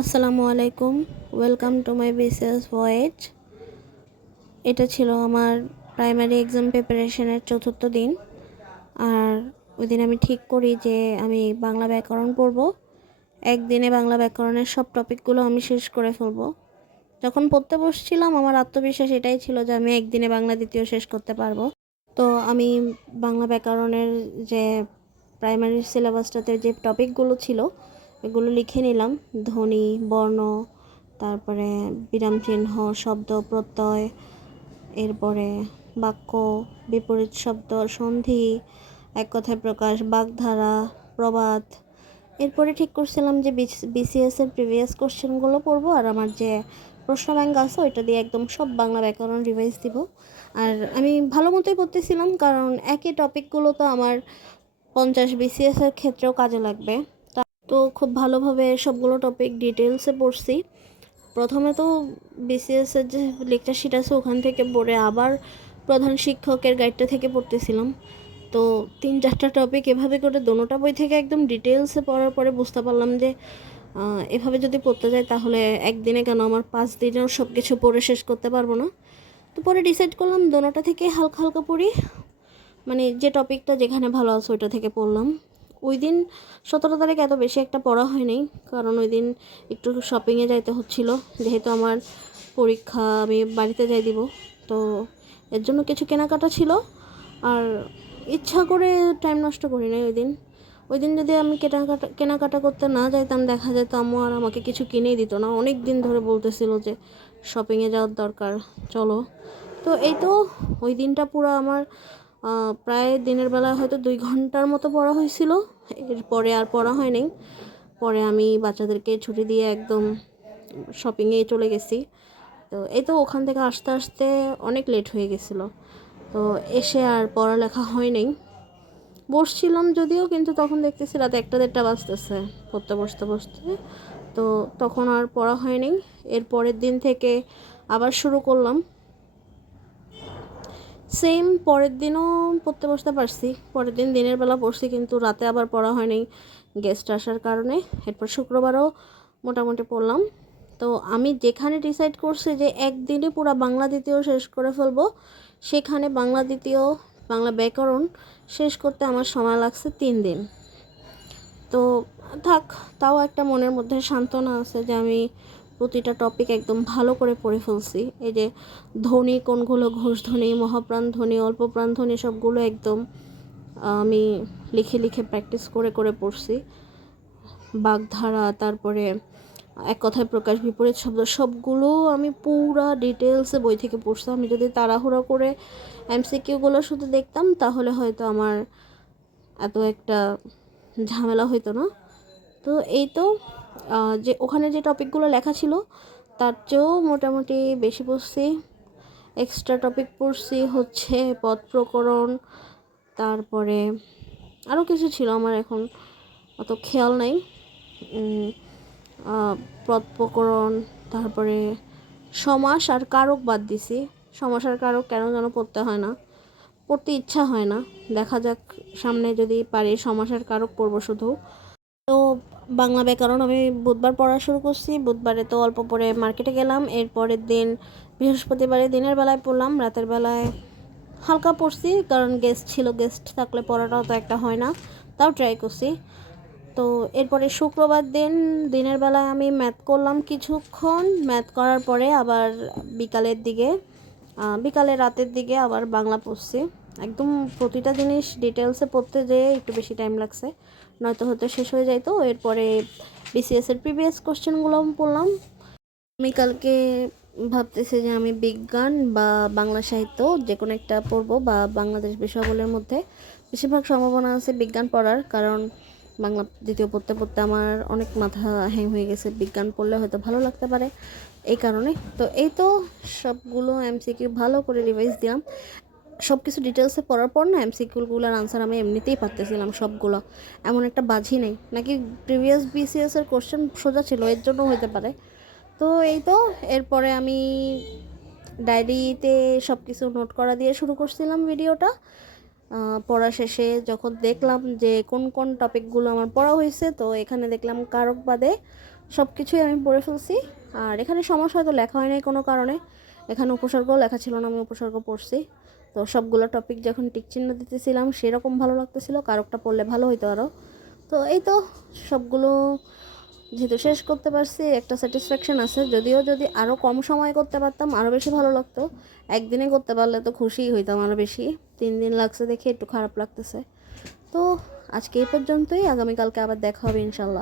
আসসালামু আলাইকুম, welcome to my BCS voice. এটা ছিল আমার প্রাইমারি এক্সাম প্রিপারেশনের চতুর্থ দিন। আর ওই দিন আমি ঠিক করি যে আমি বাংলা ব্যাকরণ পড়ব। একদিনে বাংলা ব্যাকরণের সব টপিকগুলো আমি শেষ করে ফেলবো। যখন পড়তে বসছিলাম আমার আত্মবিশ্বাস এটাই ছিল যে আমি একদিনে বাংলা দ্বিতীয় শেষ করতে পারবো। তো আমি বাংলা ব্যাকরণের যে প্রাইমারি সিলেবাসটাতে যে টপিকগুলো ছিল এগুলো লিখে নিলাম। ধ্বনি, বর্ণ, তারপরে বিরাম চিহ্ন, শব্দ, প্রত্যয়, এরপরে বাক্য, বিপরীত শব্দ, সন্ধি, এক কথায় প্রকাশ, বাগধারা, প্রবাদ। এরপরে ঠিক করছিলাম যে বিসিএসের প্রিভিয়াস কোশ্চেনগুলো পড়বো আর আমার যে প্রশ্ন ব্যাংক আছে ওইটা দিয়ে একদম সব বাংলা ব্যাকরণ রিভাইজ দিব। আর আমি ভালো মতোই পড়তেছিলাম, কারণ একই টপিকগুলো তো আমার 50 বিসিএসের ক্ষেত্রেও কাজে লাগবে। তো খুব ভালোভাবে সবগুলো টপিক ডিটেলসে পড়ছি। প্রথমে তো বিসিএসের যে লেকচার শিট আছে ওখান থেকে পড়ে আবার প্রধান শিক্ষকের গাইডটা থেকে পড়তেছিলাম। তো 3-4টা টপিক এভাবে করে দোনোটা বই থেকে একদম ডিটেলসে পড়ার পরে বুঝতে পারলাম যে এভাবে যদি পড়তে যাই তাহলে একদিনে কেন আমার 5 দিনেও সব কিছু পড়ে শেষ করতে পারবো না। তো পরে ডিসাইড করলাম দোনোটা থেকে হালকা হালকা পড়ি, মানে যে টপিকটা যেখানে ভালো আছে ওইটা থেকে পড়লাম। ওই দিন 17 তারিখ এত বেশি একটা পড়া হয়নি, কারণ ওই দিন একটু শপিংয়ে যাইতে হচ্ছিল, যেহেতু আমার পরীক্ষা আমি বাড়িতে যাই দিব। তো এর জন্য কিছু কেনাকাটা ছিল, আর ইচ্ছা করে টাইম নষ্ট করি নাই ওই দিন যদি আমি কেনাকাটা করতে না যাইতাম দেখা যেত আম্মু আর আমাকে কিছু কিনেই দিত না। অনেক দিন ধরে বলতেছিল যে শপিংয়ে যাওয়ার দরকার, চলো। তো এই তো ওই দিনটা পুরো আমার প্রায় দিনের বেলায় হয়তো 2 ঘন্টার মতো পড়া হয়েছিল। এরপরে আর পড়া হয়নি। পরে আমি বাচ্চাদেরকে ছুটি দিয়ে একদম শপিংয়ে চলে গেছি। তো এই তো ওখান থেকে আসতে আসতে অনেক লেট হয়ে গেছিলো। তো এসে আর পড়ালেখা হয়নি। বসছিলাম যদিও, কিন্তু তখন দেখতেছি রাত 1-1:30 বাজতেছে পড়তে বসতে বসতে। তো তখন আর পড়া হয়নি। এর পরের দিন থেকে আবার শুরু করলাম। সেম পরের দিনও পড়তে বসতে পারছি, পরের দিন দিনের বেলা পড়ছি, কিন্তু রাতে আবার পড়া হয়নি গেস্ট আসার কারণে। এরপর শুক্রবারও মোটামুটি পড়লাম। তো আমি যেখানে ডিসাইড করছি যে একদিনে পুরো বাংলা দ্বিতীয় শেষ করে ফেলবো, সেখানে বাংলা দ্বিতীয়, বাংলা ব্যাকরণ শেষ করতে আমার সময় লাগছে 3 দিন। তো থাক, তাও একটা মনের মধ্যে সান্ত্বনা আছে যে আমি প্রতিটা টপিক একদম ভালো করে পড়ে ফেলছি। এই যে ধ্বনি কোনগুলো, ঘোষধ্বনি, মহাপ্রাণ ধ্বনি, অল্প প্রাণ ধ্বনি, সবগুলো একদম আমি লিখে লিখে প্র্যাকটিস করে করে পড়ছি। বাগধারা, তারপরে এক কথায় প্রকাশ, বিপরীত শব্দ, সবগুলো আমি পুরা ডিটেলসে বই থেকে পড়ছি। আমি যদি তাড়াহুড়ো করে এমসিকিউগুলো শুধু দেখতাম তাহলে হয়তো আমার এত একটা ঝামেলা হইতো না। তো এই তো যে ওখানে যে টপিকগুলো লেখা ছিল তার চেয়েও মোটামুটি বেশি পড়ছি। এক্সট্রা টপিক পড়ছি হচ্ছে পদ প্রকরণ, তারপরে আরও কিছু ছিল আমার এখন অত খেয়াল নাই। পদ প্রকরণ, তারপরে সমাস আর কারক বাদ দিছি। সমাস আর কারক কেন যেন পড়তে হয় না, পড়তে ইচ্ছা হয় না। দেখা যাক সামনে যদি পারি সমাস আর কারক পড়বো শুধু। তো বাংলা ব্যাকরণ আমি বুধবার পড়া শুরু করছি। বুধবারে তো অল্প পরে মার্কেটে গেলাম। এরপরের দিন বৃহস্পতিবারে দিনের বেলায় পড়লাম, রাতের বেলায় হালকা পড়ছি, কারণ গেস্ট ছিল, গেস্ট থাকলে পড়াটাও তো একটা হয় না, তাও ট্রাই করছি। তো এরপরে শুক্রবার দিন দিনের বেলায় আমি ম্যাথ করলাম কিছুক্ষণ। ম্যাথ করার পরে আবার বিকালে রাতের দিকে আবার বাংলা পড়ছি। একদম প্রতিটা জিনিস ডিটেলসে পড়তে যেয়ে একটু বেশি টাইম লাগছে, নয়তো হয়তো শেষ হয়ে যাইতো। এরপরে বিসিএসের প্রিভিয়াস কোশ্চেনগুলো পড়লাম। আমি কালকে ভাবতেছি যে আমি বিজ্ঞান বা বাংলা সাহিত্য যে কোনো একটা পড়বো, বা বাংলাদেশ বিষয়াবলীর মধ্যে বেশিরভাগ সম্ভাবনা আছে বিজ্ঞান পড়ার, কারণ বাংলা দ্বিতীয় পড়তে পড়তে আমার অনেক মাথা হ্যাং হয়ে গেছে। বিজ্ঞান পড়লে হয়তো ভালো লাগতে পারে এই কারণে। তো এই তো সবগুলো এমসিকিউ ভালো করে রিভাইজ দিলাম। সব কিছু ডিটেলসে পড়ার পর না এমসিকিউগুলোর আনসার আমি এমনিতেই পারতেছিলাম সবগুলো, এমন একটা বাজি নেই। নাকি প্রিভিয়াস বিসিএসের কোশ্চেন সোজা ছিল, এর জন্য হতে পারে। তো এই তো এরপরে আমি ডায়েরিতে সব কিছু নোট করা দিয়ে শুরু করছিলাম ভিডিওটা। পড়া শেষে যখন দেখলাম যে কোন কোন টপিকগুলো আমার পড়া হয়েছে, তো এখানে দেখলাম কারক বাদে সব কিছুই আমি পড়ে ফেলছি। আর এখানে সমস্যা হয়তো লেখা হয় নাই কোনো কারণে, এখানে উপসর্গও লেখা ছিল না, আমি উপসর্গ পড়ছি। তো সবগুলো টপিক যখন টিক চিহ্ন দিতেছিলাম সেরকম ভালো লাগতেছিল, কারকটা পড়লে ভালো হইতো আরও। তো এই তো সবগুলো যেহেতু শেষ করতে পারছি একটা স্যাটিসফ্যাকশান আছে। যদিও যদি আরও কম সময় করতে পারতাম আরও বেশি ভালো লাগতো, একদিনে করতে পারলে তো খুশিই হইতাম আরও বেশি। 3 দিন লাগছে দেখে একটু খারাপ লাগতেছে। তো আজকে এই পর্যন্তই, আগামীকালকে আবার দেখা হবে ইনশাল্লাহ।